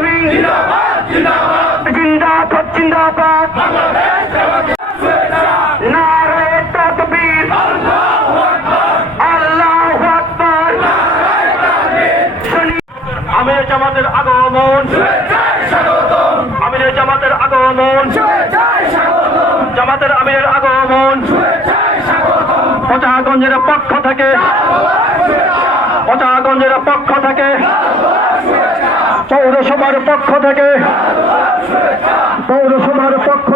দাবি। আমির জামাতের আগমন। আমির জামাতের আগমন। জামাতের আমিরের আগমন। পচাগঞ্জের পক্ষ থেকে। পচাগঞ্জের পক্ষ থেকে পৌরসভার পক্ষ থেকে পৌরসভার পক্ষ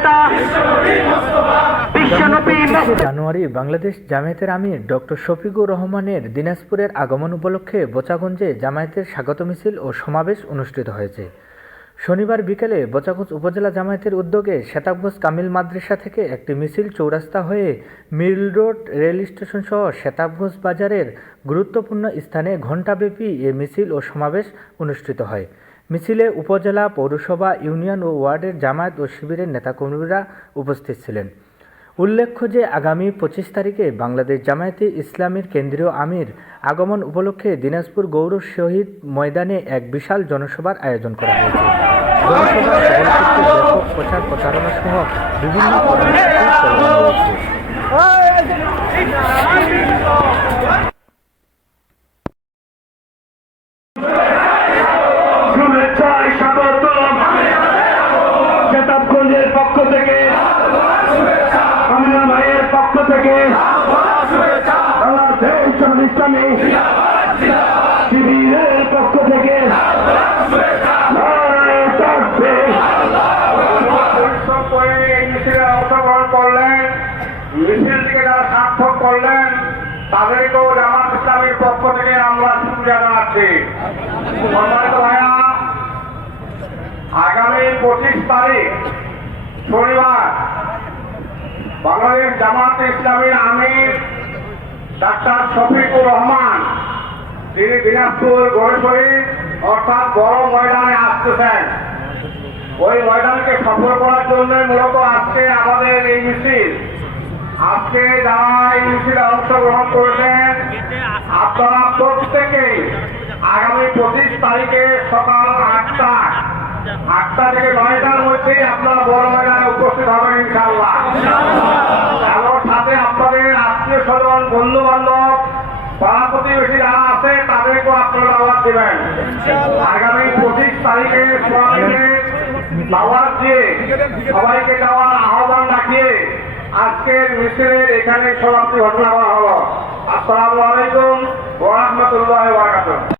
নেতা জানুয়ারি বাংলাদেশ জামায়াতের আমির ডক্টর শফিকুর রহমানের দিনাজপুরের আগমন উপলক্ষে বোচাগঞ্জে জামায়াতের স্বাগত মিছিল ও সমাবেশ অনুষ্ঠিত হয়েছে। শনিবার বিকেলে বোচাগঞ্জ উপজেলা জামায়াতের উদ্যোগে শেতাবগঞ্জ কামিল মাদ্রাসা থেকে একটি মিছিল চৌরাস্তা হয়ে মিল রোড রেল স্টেশন সহ শেতাবগঞ্জ বাজারের গুরুত্বপূর্ণ স্থানে ঘণ্টাব্যাপী এ মিছিল ও সমাবেশ অনুষ্ঠিত হয়। মিছিলে উপজেলা পৌরসভা, ইউনিয়ন ও ওয়ার্ডের জামায়াত ও শিবিরের নেতাকর্মীরা উপস্থিত ছিলেন। উল্লেখ্য যে, আগামী পঁচিশ তারিখে বাংলাদেশ জামায়াতে ইসলামের কেন্দ্রীয় আমির আগমন উপলক্ষে দিনাজপুর গৌর শহীদ ময়দানে এক বিশাল জনসভার আয়োজন করা হয়েছে। জনসভার ব্যাপক প্রচার প্রচারণা সহ বিভিন্ন আগামী পঁচিশ তারিখ শনিবার বাংলাদেশ জামাত ইসলামীর আমির ডাক্তার শফিকুর রহমান তিনি দিনাজপুর গড়েশ্বরী অর্থাৎ বড় ময়দানে আসতেছেন। ওই ময়দানকে সফল করার জন্য মূলত আজকে আমাদের এই মিছিল। আজকে যারা এই মিছিলে অংশগ্রহণ করেছেন, আপনারা প্রত্যেকেই আগামী পঁচিশ তারিখে সকাল আটটা আটটা থেকে নয়টার মধ্যে আপনারা বড় ময়দানে উপস্থিত হবেন আগামী পঁচিশ তারিখে সবাইকে দাওয়াত দিয়ে সবাইকে যাওয়ার আহ্বান রাখিয়ে আজকের মিছিলের এখানে সমাপ্তি ঘটনা হলো। আসসালামু আলাইকুম ওয়া রাহমাতুল্লাহি ওয়া বারাকাতুহু।